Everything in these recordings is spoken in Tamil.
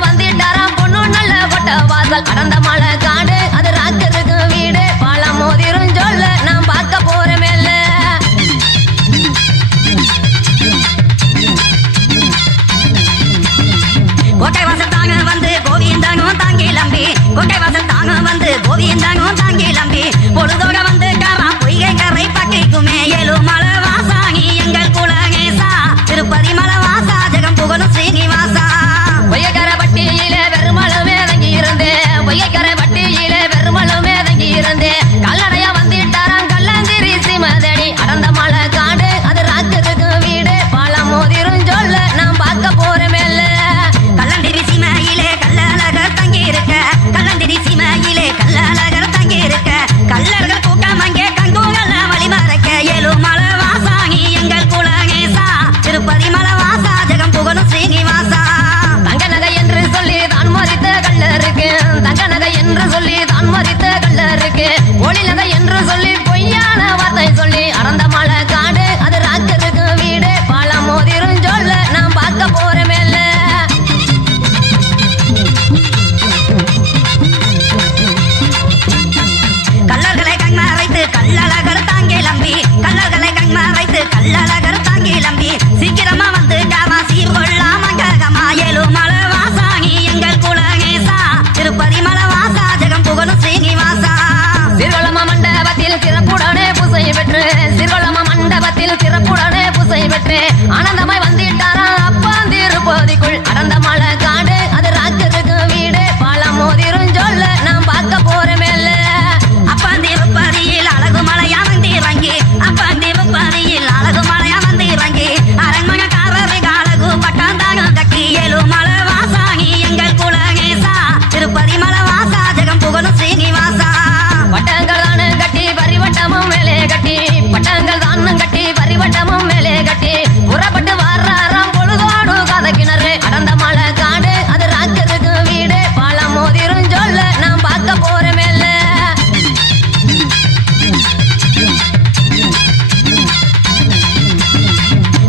வந்திட்டாராம் பொண்ணு நல்ல கொட்ட வாசல் அடர்ந்த மலை காடு அது ராக்கருக்கு வீடு பாலம் மோதிரும் சொல்ல நான் பார்க்க போறேன் மேல கோட்டை வாசல் தாங்க வந்து கோவிந்தானும் தாங்கி லம்பி கோட்டை வாசல் தாங்க வந்து கோவிந்தானும் தாங்கி லம்பி பொழுதோட வந்து காரா பொய்கை கரை பக்கைக்குமே ஏழு மலை வாசாகி எங்கள் குலகேசா திருப்பதி மலை வாசா ஜெகம் புகழும் ஸ்ரீனிவாசா பொய்யக்கரை பட்டியிலே வெறுமளவே தங்கி இருந்தேன் பொய்யக்கரை பட்டியிலே வெறுமளவே தங்கி இருந்தேன் கல்லணையா வந்திட்டாராம் கல்லந்திரி சீமதடி அடர்ந்த மலை காடு அது ராக்கருக்கு வீடு பாலம் மோதிரும் சொல்ல நான் பார்க்க போறேன் மேல கல்லந்திரி சீமையிலே கல்லழகர் தங்கி இருக்க கல்லந்திரி சீமையிலே கல்லழகர் தங்கி இருக்க கல்லர்கள் கூட்டம் அங்கே கங்குகள்ல வழிமறைக்க ஏழு மலை வாசாகி எங்கள் குலகேசா திருப்பதி மலை வாசா ஜெகம் புகழும் ஸ்ரீனிவாசா தங்க நகை என்று சொல்லி தான் மறித்த கல்லருக்கு தங்க நகை என்று சொல்லி தான் மறித்த கல்லருக்கு ஒளி நகை என்று சொல்லி பொய்யான வார்த்தை சொல்லி அடர்ந்த மலை காடு அது ராக்கருக்கு வீடு பாலம் மோதிரும் சொல்ல நான் பார்க்க போறேன் மேல கல்லர்களை கண்மறைத்து கல்லழகர் தாங்கி லம்பி கல்லர்களை கண்மறைத்து கல்லழகர் தாங்கி லம்பி சீக்கிரமா வந்து காவா சீர்கொள்ளாம ககமா ஏழு மலை வாசாகி எங்கள் குலகேசா திருப்பதி மலை வாசா ஜெகம் புகழும் ஸ்ரீனிவாசா சிறுவளம மண்டபத்தில் சிறப்புடனே பூசை பெற்று சிறுவளம மண்டபத்தில் சிறப்புடனே பூசை பெற்று ஆனந்தமாய் வந்திட்டாராம் அப்பான் திருப்பதிக்குள் அடர்ந்த மலை காடு அது ராக்கருக்கு வீடு பாலம் மோதிரும் சொல்ல நான் பார்க்க போறேன் மேல அப்பன் திருப்பதியில் அழகு மலையா வந்து இறங்கி அப்பன் திருப்பதியில் அழகு மலையா வந்து இறங்கி அரண்மனைக்காரருக்கு அழகு பட்டம் தாகம் கட்டி ஏழு மலை வாசாகி எங்கள் குலகேசா திருப்பதி மலை வாசா ஜெகம் புகழும் ஸ்ரீனிவாசா பட்டங்கள் தானும் கட்டி பரிவட்டமும் மேலே கட்டி பட்டங்கள் தானும் கட்டி பரிவட்டமும் மேலே கட்டி புறப்பட்டு வர்றாராம் பொழுதோடு கதக்கிணறு அடர்ந்த மலை காடு அது ராக்கருக்கு வீடு பாலம் மோதிரும் சொல்ல நான் பார்க்க போறேன் மேல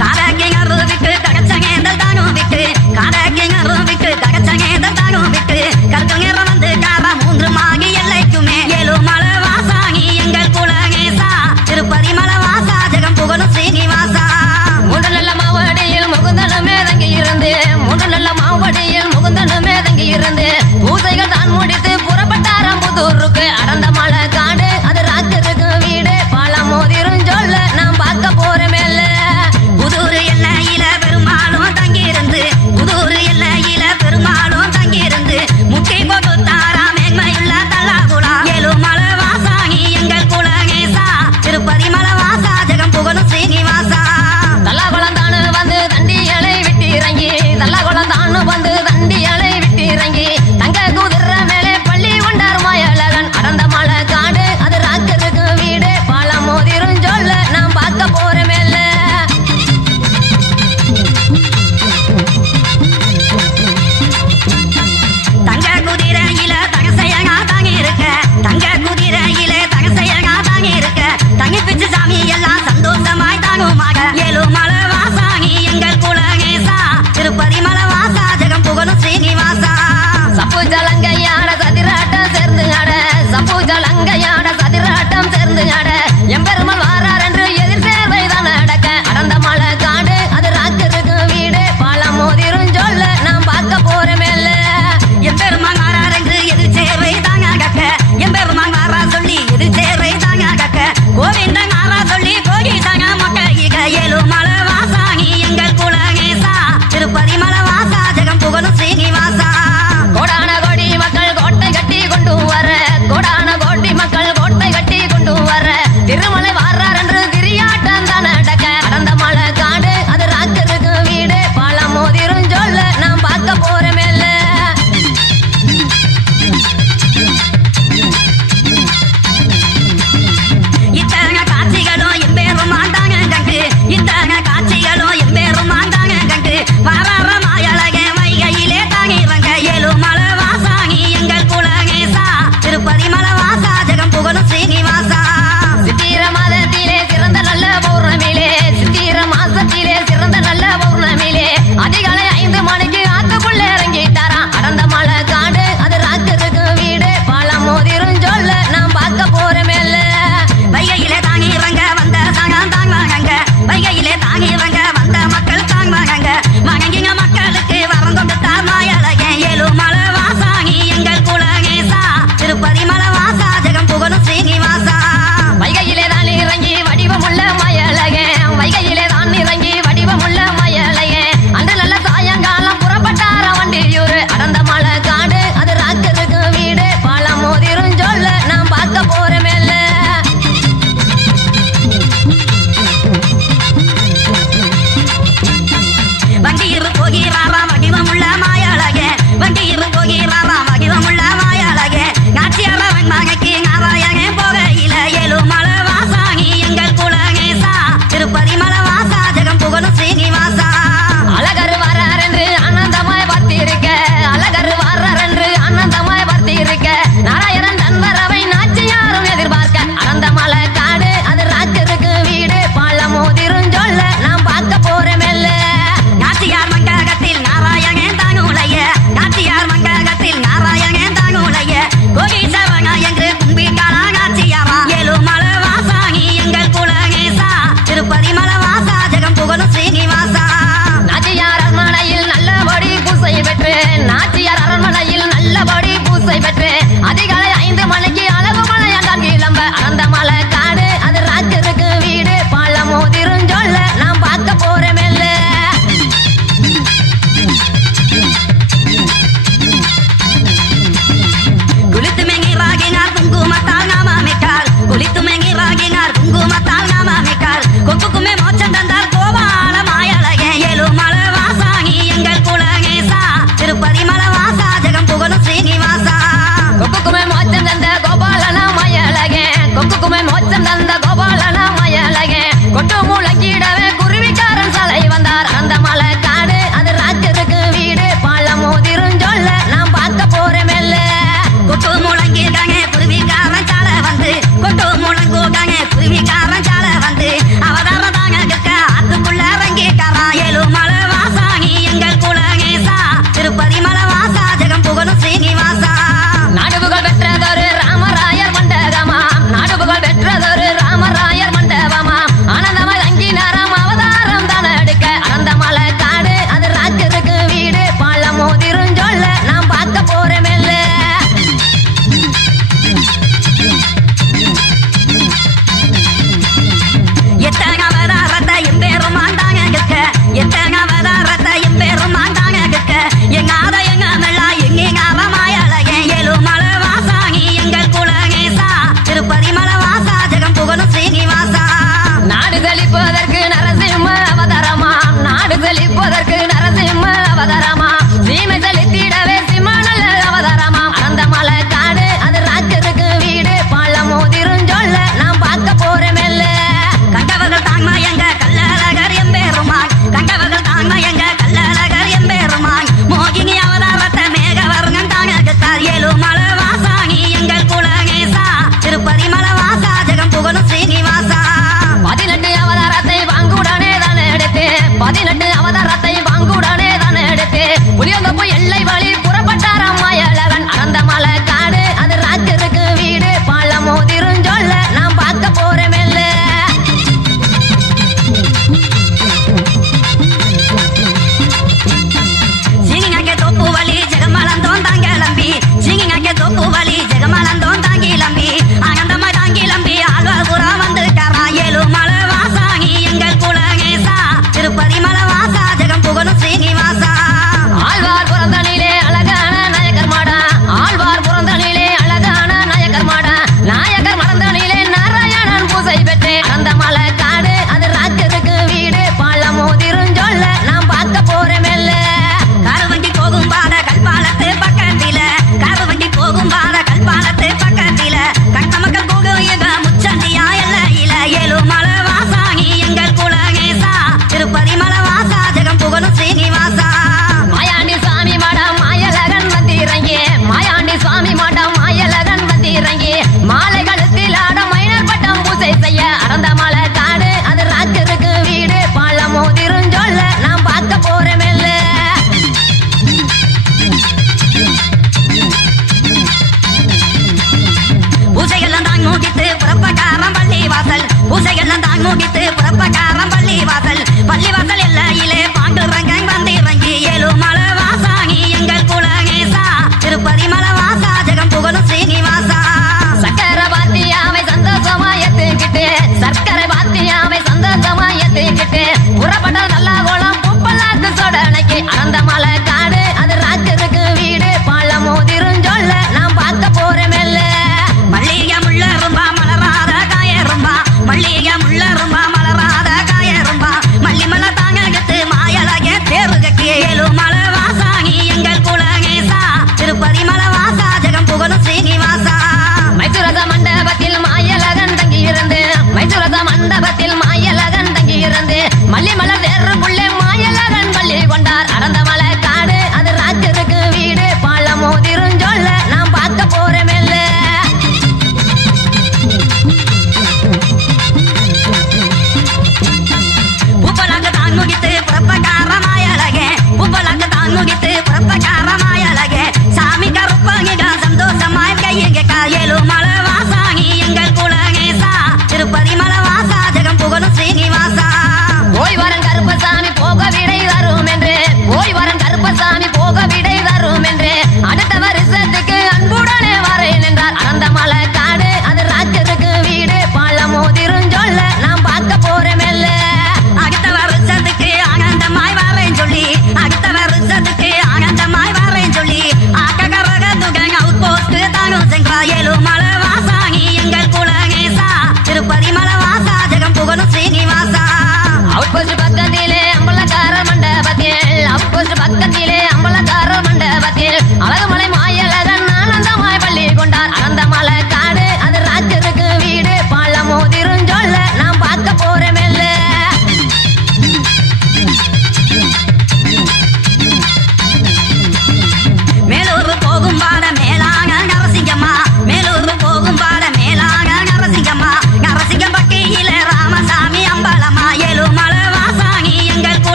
காரக்கிணறு விட்டு தகச்சங்கேந்தல் தானும் விட்டு காரக்கிணறு விட்டு தகச்சங்கேந்தல் தானும் விட்டு கற்கங்கிற வந்து காரா மூன்று மாகி எல்லைக்குமே ஏழு மலை வாசாகி எங்கள் குலகேசா திருப்பதி மலை வாசா ஜெகம் புகழும் ஸ்ரீனிவாசா மூன்று நல்ல மாவடியில் முகுந்தனுமே தங்கி இருந்து மூன்று நல்ல மாவடியில் முகுந்தனுமே தங்கி இருந்து பூசைகள் தான் முடித்து புறப்பட்டாராம் புதூருக்கு அடர்ந்த மலை காடு அது ராக்கருக்கு வீடு பாலம் மோதிரும் சொல்ல நான் பார்க்க போறேன் மேல புதூர் எல்லையில பெருமாளும் தங்கி இருந்து புதூர் எல்லையில பெருமாளும் தங்கி இருந்து முக்கை போட்டு தாரா மேன்மையுள்ள தல்லாகுலா ஏழு மலை வாசாகி எங்கள் குலகேசா திருப்பதி மலை வாசா ஜெகம் புகழும் ஸ்ரீனிவாசா தல்லாகுளம் தானு வந்து தண்டி அலை விட்டு இறங்கி தல்லாகுளம் தானு வந்து தண்டி அலை விட்டு இறங்கி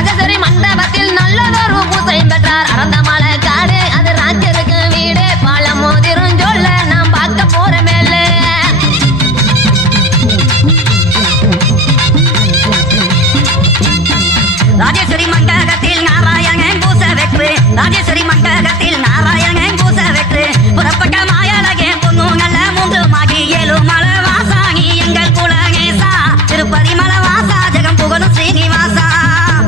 ராஜேஸ்வரி மண்டபத்தில் நல்லதொரு பூசை பெற்றார் அறந்தமலை காடு அது ராஜருக்கு வீடு பாலம் மோதிரும் சொல்ல நாம் பார்க்க போற மேல ராஜேஸ்வரி மண்டகத்தில் நாராயணன் பூச வெற்று ராஜேஸ்வரி மண்டகத்தில் நாராயணன் பூச வெற்று புறப்பட்ட மாயழகே பொண்ணு நல்ல மூன்று மாகி ஏழு மலை வாசாகி எங்கள் குலகேசா திருப்பதி மலை வாசா ஜெகம் புகழும் ஸ்ரீனிவாசா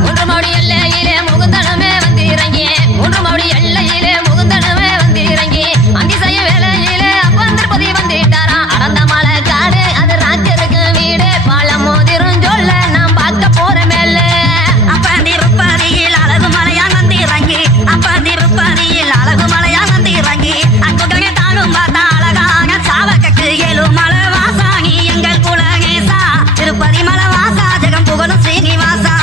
மூன்று மௌடி எல்லையிலே முகுந்தனமே வந்து இறங்கி மூன்று மௌடி எல்லையிலே முகுந்தனமே வந்து இறங்கி அந்திசைய வேலையிலே அப்பன் திருப்பதி வந்துட்டாராம் அறந்தமலை காடு அது ராஜருக்கு வீடு பாலம் மோதிரும் சொல்ல நாம் பார்க்க போற மேல அப்பந்திருப்பதியில் அழகு மலையா வந்து இறங்கி அப்பந்திருப்பதியில் அழகு மலையா வந்து இறங்கி அங்குடனே தானும் பார்த்தா அழகாக சாவக்கட்டு ஏழு மலை வாசாகி எங்கள் குலகேசா திருப்பதி மலை வாசா ஜெகம் புகழும் ஸ்ரீனிவாசா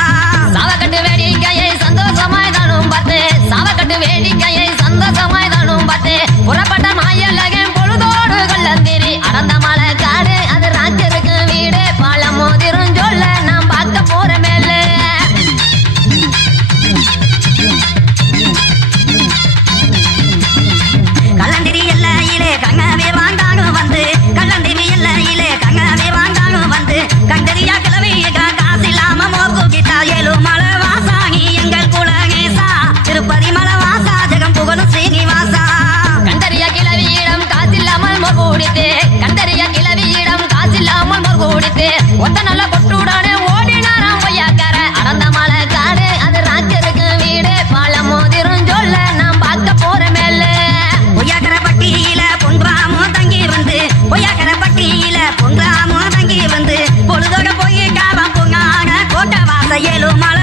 சாவக்கட்டு வேடிக்கையை சந்தோஷமாய் தானும் பார்த்து சாவக்கட்டு வேடிக்கையை சந்தோஷமாய் தானும் பார்த்து புறப்பட்ட மாயலகன் பொழுதோடு கள்ளந்தேரி அறந்தமலை காடு அது ராஜருக்கு வீடு பாலம் மோதிரும் சொல்ல நாம் பார்க்க போற மேல கள்ளந்திரி எல்லையிலே கங்கவே வாண்டானு வந்து கள்ளந்திரி எல்லையிலே கங்கவே வாண்டானு வந்து கண்டறியா கிளவிய காசில்லாம மோகுகிட்டா ஏழு மலை வாசாகி எங்கள் குலகேசா திருப்பதி மலை வாசா ஜெகம் புகழும் ஸ்ரீனிவாசா கண்டறிய கிளவியிடம் காசில்லாமல் மொர்கூடித்து கண்டறிய கிளவியிடம் காசில்லாமல் மொர்கூடித்து ஒத்த நல்ல பொட்டுடனே ஓடினாராம் பொய்யாக்கார அறந்தமலை காடு அது ராஜருக்கு வீடு பாலம் மோதிரும் சொல்ல நாம் பார்க்க போற மேல பொய்யாக்கர பட்டியில பொன்றாமோ தங்கி வந்து பொய்யாக்கர பட்டியில பொன்றாமோ தங்கி வந்து பொழுதோட போய் காவம் பொங்காக கோட்டை வாச ஏழு மலை